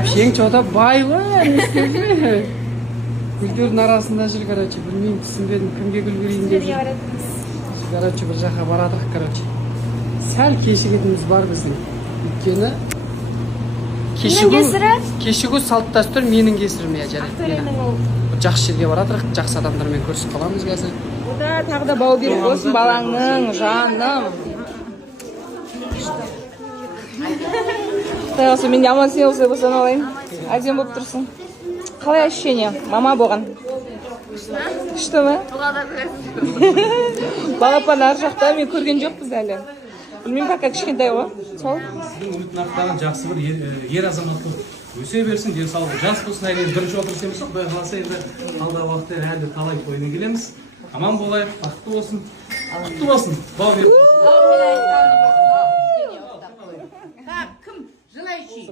Вообще çoğda bay var. Gülдөрдүн арасында жүр, короче, билмейм, түсінбедім, кімге гүл берейін деп жүр. Короче, бір жаққа барадық, короче. Сәл кешігетіміз бар біздің. Өйткені кешігу салт дәстүр менің кесірім я жарайды. Жақсы жерге барадық, жақсы адамдармен көрісіп қаламыз қазір. Тағы да бау беріп болсын балаңның, жаным. Құдай қаласа мен аман сен осылай болсам алайын. Әдем болып тұрсың. Қалай ощущение? Мама болған. Күшті ме? Балапан ар жақта мен көрген жоқпыз әлі. Білмеймін, пока кішкентай ғой. Сол? Сіздің үмітін жақсы бір ер азамат болып өсе берсін, денсаулығы жас болсын, әлі бірінші отырыс емес, Құдай қаласа енді алдағы уақытта әлі талай тойына келеміз. Аман болайық, бақытты болсын. Құтты болсын. Бау беріп. Так, кім? Желающий?